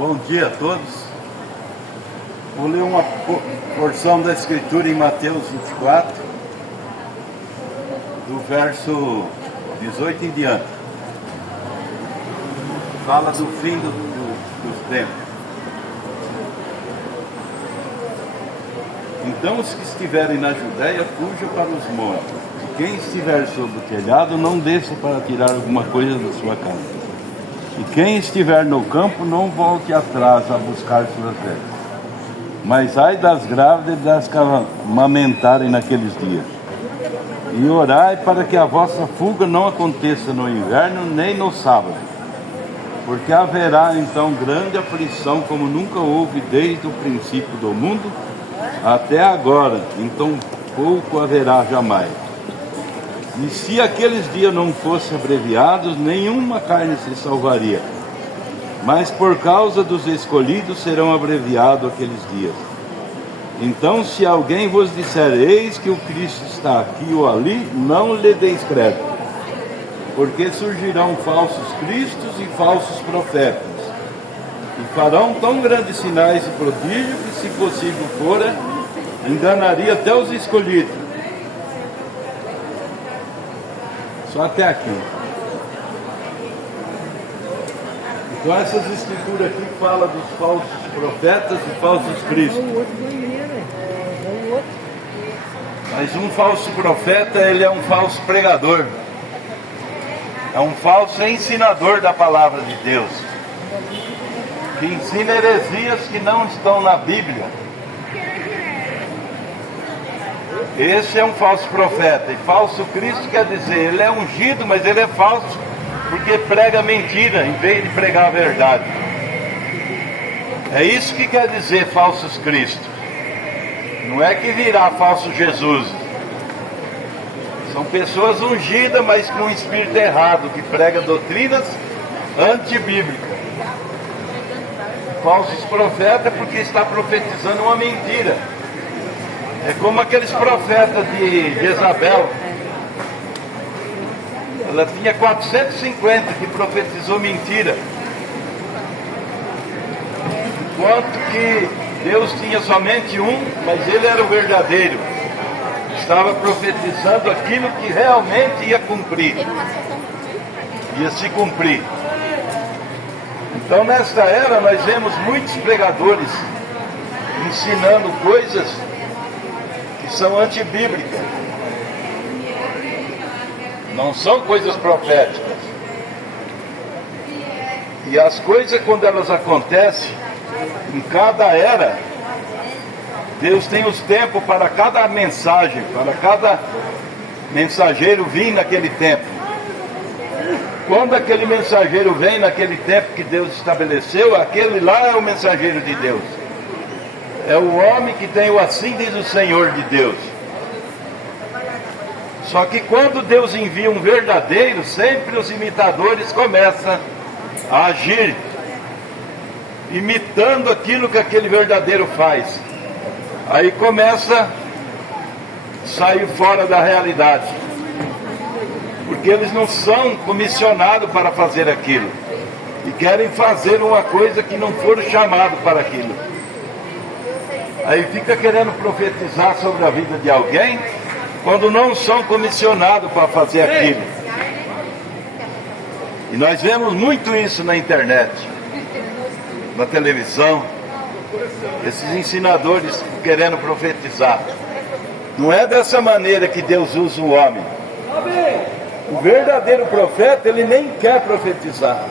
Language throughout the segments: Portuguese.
Bom dia a todos. Vou ler uma porção da Escritura em Mateus 24, do verso 18 em diante. Fala do fim dos tempos. Então os que estiverem na Judéia fujam para os montes. E quem estiver sobre o telhado não desça para tirar alguma coisa da sua casa. E quem estiver no campo não volte atrás a buscar suas velas. Mas ai das grávidas e das que amamentarem naqueles dias. E orai para que a vossa fuga não aconteça no inverno nem no sábado. Porque haverá então grande aflição como nunca houve desde o princípio do mundo até agora, então pouco haverá jamais. E se aqueles dias não fossem abreviados, nenhuma carne se salvaria. Mas por causa dos escolhidos serão abreviados aqueles dias. Então, se alguém vos disser, eis que o Cristo está aqui ou ali, não lhe deis crédito. Porque surgirão falsos cristos e falsos profetas. E farão tão grandes sinais e prodígios que, se possível fora, enganaria até os escolhidos. Só até aqui. Então essas escrituras aqui falam dos falsos profetas e falsos cristos. Mas um falso profeta, ele é um falso pregador. É um falso ensinador da palavra de Deus. Que ensina heresias que não estão na Bíblia. Esse é um falso profeta. E falso Cristo quer dizer, ele é ungido, mas ele é falso, porque prega mentira em vez de pregar a verdade. É isso que quer dizer falsos Cristo. Não é que virá falso Jesus. São pessoas ungidas, mas com um espírito errado, que prega doutrinas antibíblicas. Falsos profetas porque está profetizando uma mentira. É como aqueles profetas de Jezabel. Ela tinha 450 que profetizou mentira. Enquanto que Deus tinha somente um, mas ele era o verdadeiro. Estava profetizando aquilo que realmente ia cumprir. Ia se cumprir. Então nesta era nós vemos muitos pregadores ensinando coisas que são antibíblicas. Não são coisas proféticas. E as coisas, quando elas acontecem, em cada era, Deus tem os tempos para cada mensagem, para cada mensageiro vir naquele tempo. Quando aquele mensageiro vem naquele tempo que Deus estabeleceu, aquele lá é o mensageiro de Deus. É o homem que tem o assim diz o Senhor de Deus. Só que quando Deus envia um verdadeiro, sempre os imitadores começam a agir, imitando aquilo que aquele verdadeiro faz. Aí começa a sair fora da realidade. Porque eles não são comissionados para fazer aquilo. E querem fazer uma coisa que não foram chamados para aquilo. Aí fica querendo profetizar sobre a vida de alguém, quando não são comissionados para fazer aquilo. E nós vemos muito isso na internet, na televisão, esses ensinadores querendo profetizar. Não é dessa maneira que Deus usa o homem. O verdadeiro profeta, ele nem quer profetizar,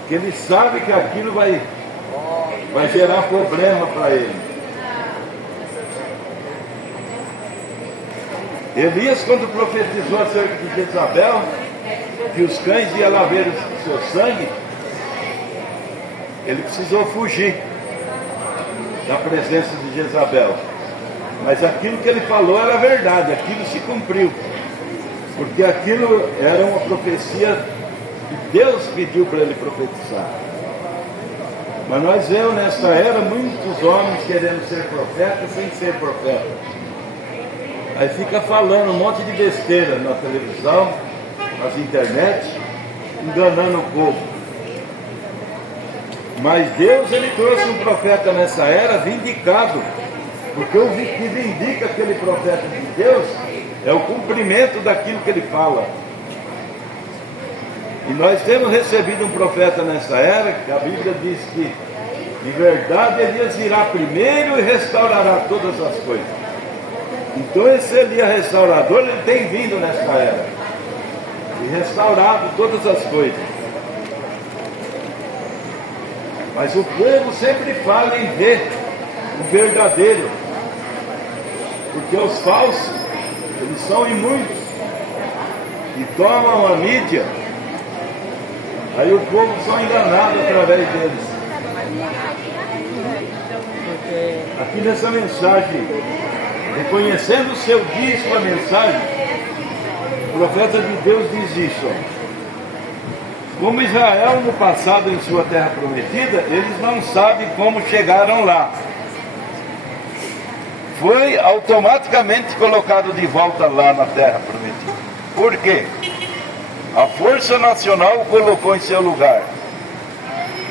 porque ele sabe que aquilo vai gerar problema para ele. Elias, quando profetizou acerca de Jezabel, que os cães iam lá ver o seu sangue, ele precisou fugir da presença de Jezabel. Mas aquilo que ele falou era verdade, aquilo se cumpriu. Porque aquilo era uma profecia que Deus pediu para ele profetizar. Mas nós vemos nesta era muitos homens querendo ser profetas sem ser profetas. Aí fica falando um monte de besteira na televisão, nas internet, enganando o povo. Mas Deus, ele trouxe um profeta nessa era vindicado, porque o que vindica aquele profeta de Deus é o cumprimento daquilo que ele fala. E nós temos recebido um profeta nessa era, que a Bíblia diz que de verdade Elias virá primeiro e restaurará todas as coisas. Então esse Elias restaurador, ele tem vindo nessa era e restaurado todas as coisas. Mas o povo sempre fala em ver o verdadeiro, porque os falsos, eles são imunes e tomam a mídia. Aí o povo são enganados através deles. Aqui nessa mensagem, reconhecendo o seu dia e sua mensagem, o profeta de Deus diz isso: como Israel no passado em sua terra prometida, eles não sabem como chegaram lá. Foi automaticamente colocado de volta lá na terra prometida. Por quê? A força nacional o colocou em seu lugar.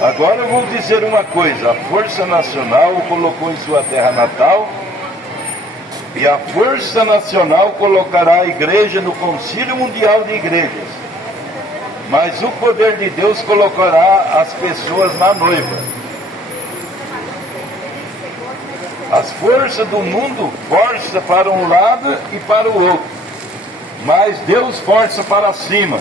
Agora eu vou dizer uma coisa: a força nacional o colocou em sua terra natal, e a força nacional colocará a igreja no Concílio Mundial de Igrejas. Mas o poder de Deus colocará as pessoas na noiva. As forças do mundo forçam para um lado e para o outro, mas Deus força para cima.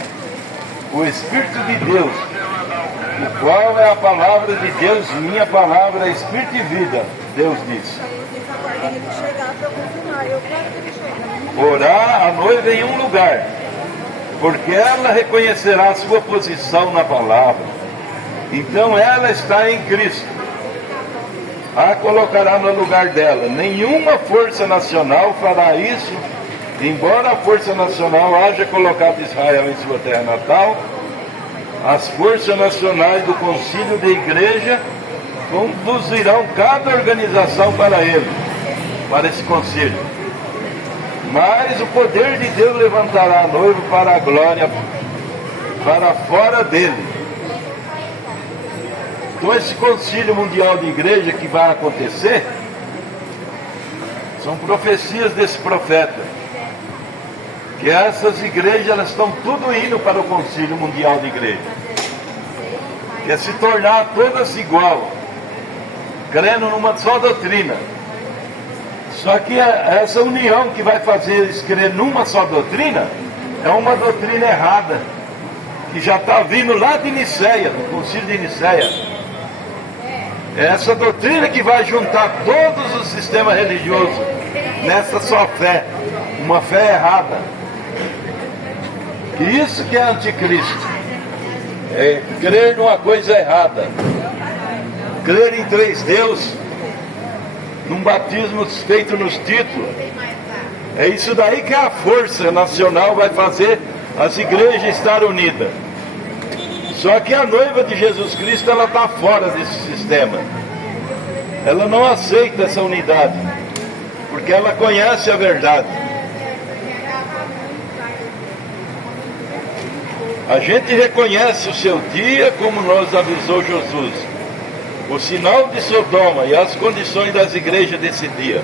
O Espírito de Deus, o qual é a palavra de Deus, minha palavra é Espírito e vida, Deus disse. Orar a noiva em um lugar, porque ela reconhecerá a sua posição na palavra. Então ela está em Cristo. A colocará no lugar dela. Nenhuma força nacional fará isso, embora a força nacional haja colocado Israel em sua terra natal. As forças nacionais do concílio da igreja conduzirão cada organização para ele, para esse concílio. Mas o poder de Deus levantará a noiva para a glória, para fora dele. Então esse concílio mundial de igreja que vai acontecer são profecias desse profeta, que essas igrejas elas estão tudo indo para o concílio mundial de igreja, que é se tornar todas igual, crendo numa só doutrina. Só que essa união que vai fazer eles crer numa só doutrina é uma doutrina errada, que já está vindo lá de Niceia, do concílio de Niceia. É essa doutrina que vai juntar todos os sistemas religiosos nessa só fé, uma fé errada. E isso que é anticristo, é crer numa coisa errada, crer em três deuses, num batismo feito nos títulos. É isso daí que a força nacional vai fazer as igrejas estar unidas. Só que a noiva de Jesus Cristo, ela está fora desse sistema. Ela não aceita essa unidade, porque ela conhece a verdade. A gente reconhece o seu dia, como nos avisou Jesus, o sinal de Sodoma e as condições das igrejas desse dia.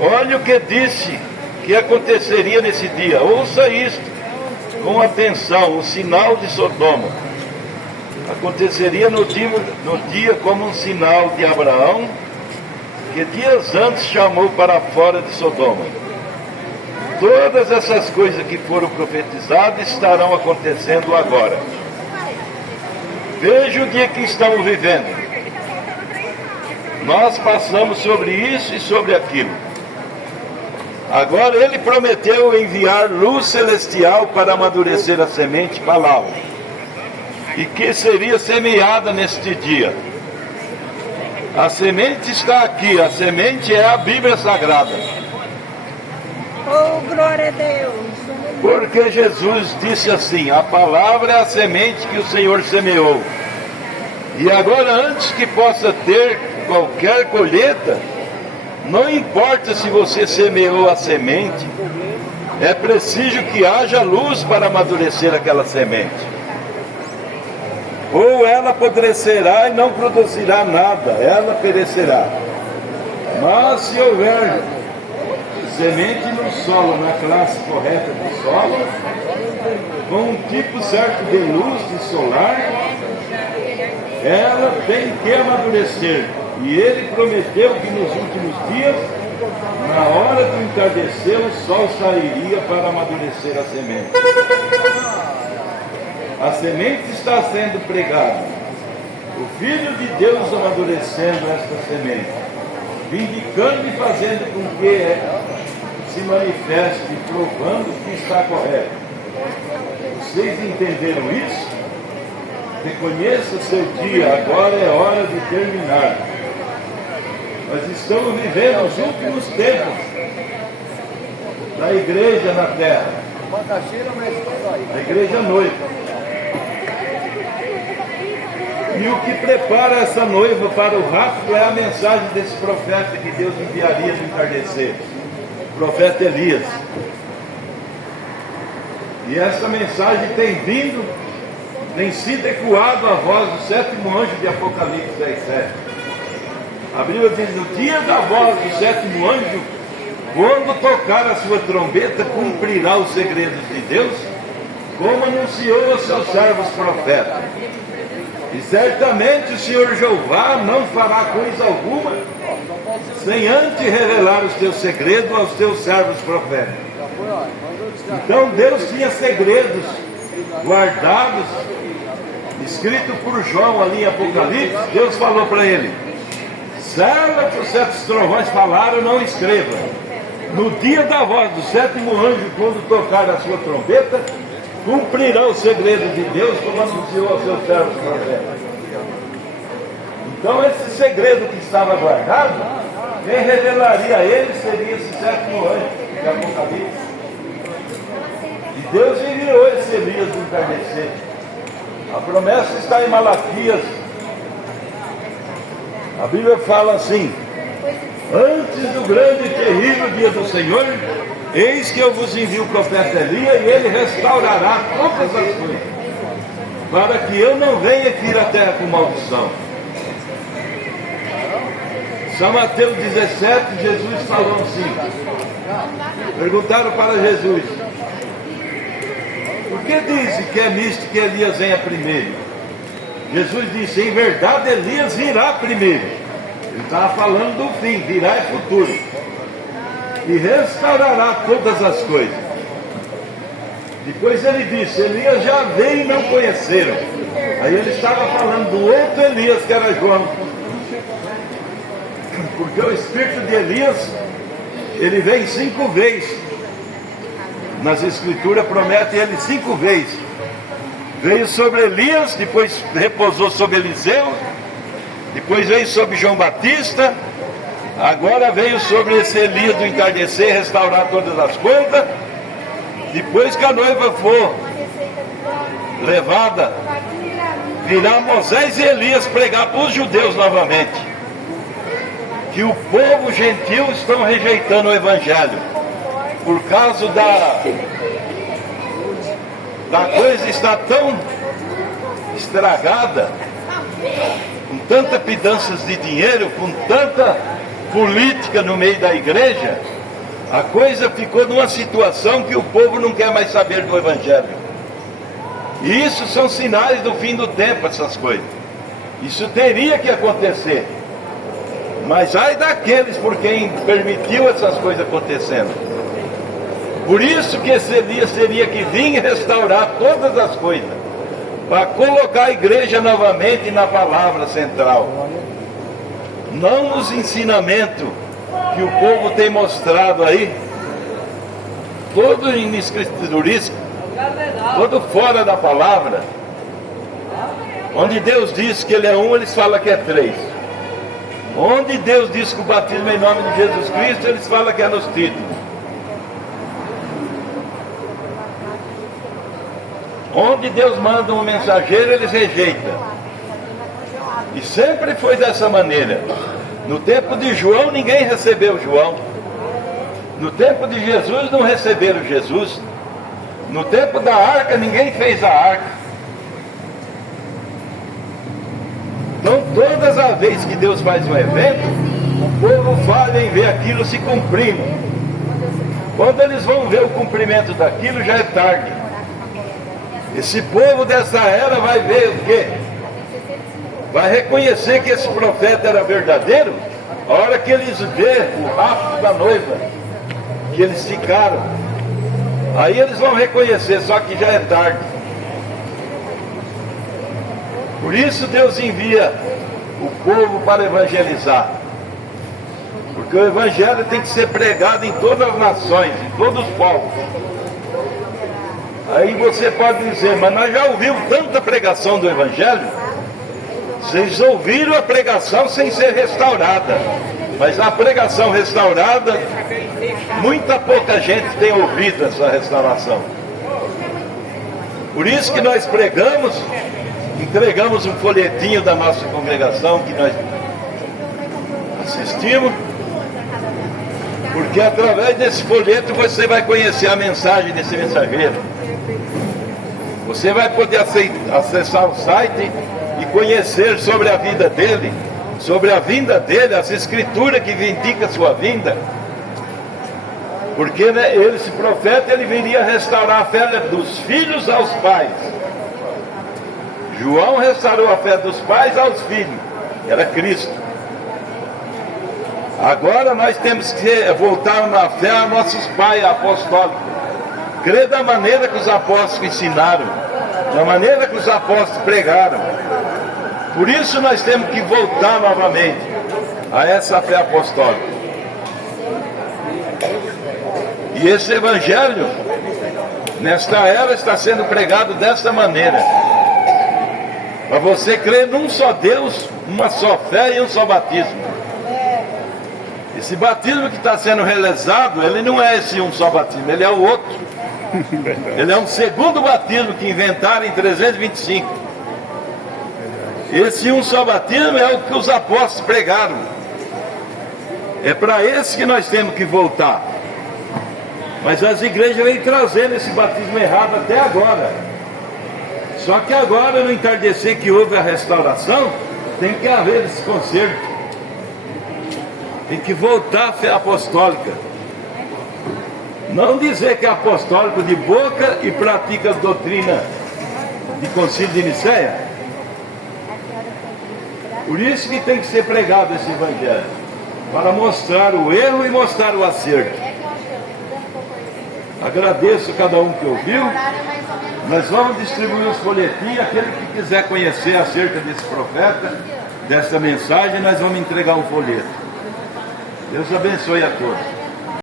Olha o que disse que aconteceria nesse dia. Ouça isto com atenção: o sinal de Sodoma aconteceria no dia como um sinal de Abraão, que dias antes chamou para fora de Sodoma. Todas essas coisas que foram profetizadas estarão acontecendo agora. Veja o dia que estamos vivendo. Nós passamos sobre isso e sobre aquilo. Agora ele prometeu enviar luz celestial para amadurecer a semente, palavra, e que seria semeada neste dia. A semente está aqui, a semente é a Bíblia Sagrada. Oh, glória a Deus! Porque Jesus disse assim: a palavra é a semente que o Senhor semeou. E agora, antes que possa ter qualquer colheita, não importa se você semeou a semente, é preciso que haja luz para amadurecer aquela semente. ou ela apodrecerá e não produzirá nada, ela perecerá. Mas se houver semente no solo, na classe correta do solo, com um tipo certo de luz de solar, ela tem que amadurecer. E ele prometeu que nos últimos dias, na hora do entardecer, o sol sairia para amadurecer a semente. A semente está sendo pregada. O Filho de Deus amadurecendo esta semente, vindicando e fazendo com que se manifeste, provando que está correto. Vocês entenderam isso? Reconheça seu dia, agora é hora de terminar. Nós estamos vivendo os últimos tempos da igreja na terra. A igreja noiva. E o que prepara essa noiva para o rapto é a mensagem desse profeta que Deus enviaria no entardecer. O profeta Elias. E essa mensagem tem vindo, tem sido ecoado a voz do sétimo anjo de Apocalipse 10:7. A Bíblia diz: no dia da voz do sétimo anjo, quando tocar a sua trombeta, cumprirá os segredos de Deus, como anunciou aos seus servos profetas. E certamente o Senhor Jeová não fará coisa alguma sem antes revelar os teus segredos aos teus servos profetas. Então Deus tinha segredos guardados, escrito por João ali em Apocalipse. Deus falou para ele: sela que os sete trovões falaram, não escreva. No dia da voz do sétimo anjo, quando tocar a sua trombeta, cumprirá o segredo de Deus, como anunciou aos seus servos profetas. Então esse segredo que estava guardado, quem revelaria a ele seria esse sétimo anjo de Apocalipse. E Deus enviou esse Elias do entardecer. A promessa está em Malaquias. A Bíblia fala assim: antes do grande e terrível dia do Senhor, eis que eu vos envio o profeta Elias, e ele restaurará todas as coisas, para que eu não venha aqui à terra com maldição. São Mateus 17, Jesus falou assim. Perguntaram para Jesus: por que disse que é misto que Elias venha primeiro? Jesus disse: em verdade Elias virá primeiro. Ele estava falando do fim, virá é futuro. E restaurará todas as coisas. Depois ele disse: Elias já veio e não conheceram. Aí ele estava falando do outro Elias, que era João. Porque o espírito de Elias, ele vem 5 vezes. Nas escrituras promete ele 5 vezes. Veio sobre Elias, depois repousou sobre Eliseu, depois veio sobre João Batista, agora veio sobre esse Elias do entardecer, restaurar todas as coisas. Depois que a noiva for levada, virá Moisés e Elias pregar para os judeus novamente que o povo gentil estão rejeitando o evangelho por causa da coisa está tão estragada, com tanta pedanças de dinheiro, com tanta política no meio da igreja. A coisa ficou numa situação que o povo não quer mais saber do evangelho. E isso são sinais do fim do tempo, essas coisas. Isso teria que acontecer. Mas ai daqueles por quem permitiu essas coisas acontecendo. Por isso que esse Elias teria que vir e restaurar todas as coisas, para colocar a igreja novamente na palavra central. Não nos ensinamentos que o povo tem mostrado aí, todo inescriturístico, todo fora da palavra. Onde Deus diz que Ele é um, eles falam que é 3. Onde Deus diz que o batismo é em nome de Jesus Cristo, eles falam que é nos títulos. Onde Deus manda um mensageiro, eles rejeitam. E sempre foi dessa maneira. No tempo de João, ninguém recebeu João. No tempo de Jesus, não receberam Jesus. No tempo da arca, ninguém fez a arca. todas as vezes que Deus faz um evento, o povo falha em ver aquilo se cumprindo. Quando eles vão ver o cumprimento daquilo, já é tarde. Esse povo dessa era vai ver o quê? Vai reconhecer que esse profeta era verdadeiro a hora que eles vê o rapto da noiva, que eles ficaram. Aí eles vão reconhecer, só que já é tarde. Por isso Deus envia o povo para evangelizar. Porque o evangelho tem que ser pregado em todas as nações, em todos os povos. Aí você pode dizer, mas nós já ouvimos tanta pregação do evangelho. Vocês ouviram a pregação sem ser restaurada. Mas a pregação restaurada, muita pouca gente tem ouvido essa restauração. Por isso que nós pregamos, entregamos um folhetinho da nossa congregação que nós assistimos, porque através desse folheto você vai conhecer a mensagem desse mensageiro. Você vai poder acessar o site e conhecer sobre a vida dele, sobre a vinda dele, as escrituras que indicam a sua vinda. Porque esse profeta, ele viria restaurar a fé dos filhos aos pais. João restaurou a fé dos pais aos filhos, era Cristo. Agora nós temos que voltar na fé a nossos pais apostólicos, crer da maneira que os apóstolos ensinaram, da maneira que os apóstolos pregaram. Por isso nós temos que voltar novamente a essa fé apostólica. E esse evangelho, nesta era, está sendo pregado desta maneira. Para você crer num só Deus, uma só fé e um só batismo. Esse batismo que está sendo realizado, ele não é esse um só batismo, ele é o outro. Ele é um segundo batismo que inventaram em 325. Esse um só batismo é o que os apóstolos pregaram. É para esse que nós temos que voltar. Mas as igrejas vêm trazendo esse batismo errado até agora. Só que agora, no entardecer que houve a restauração, tem que haver esse conserto. Tem que voltar à fé apostólica. Não dizer que é apostólico de boca e pratica a doutrina de concílio de Nicéia. Por isso que tem que ser pregado esse evangelho, para mostrar o erro e mostrar o acerto. Agradeço a cada um que ouviu. Nós vamos distribuir os folhetinhos. Aquele que quiser conhecer acerca desse profeta, dessa mensagem, nós vamos entregar um folheto. Deus abençoe a todos.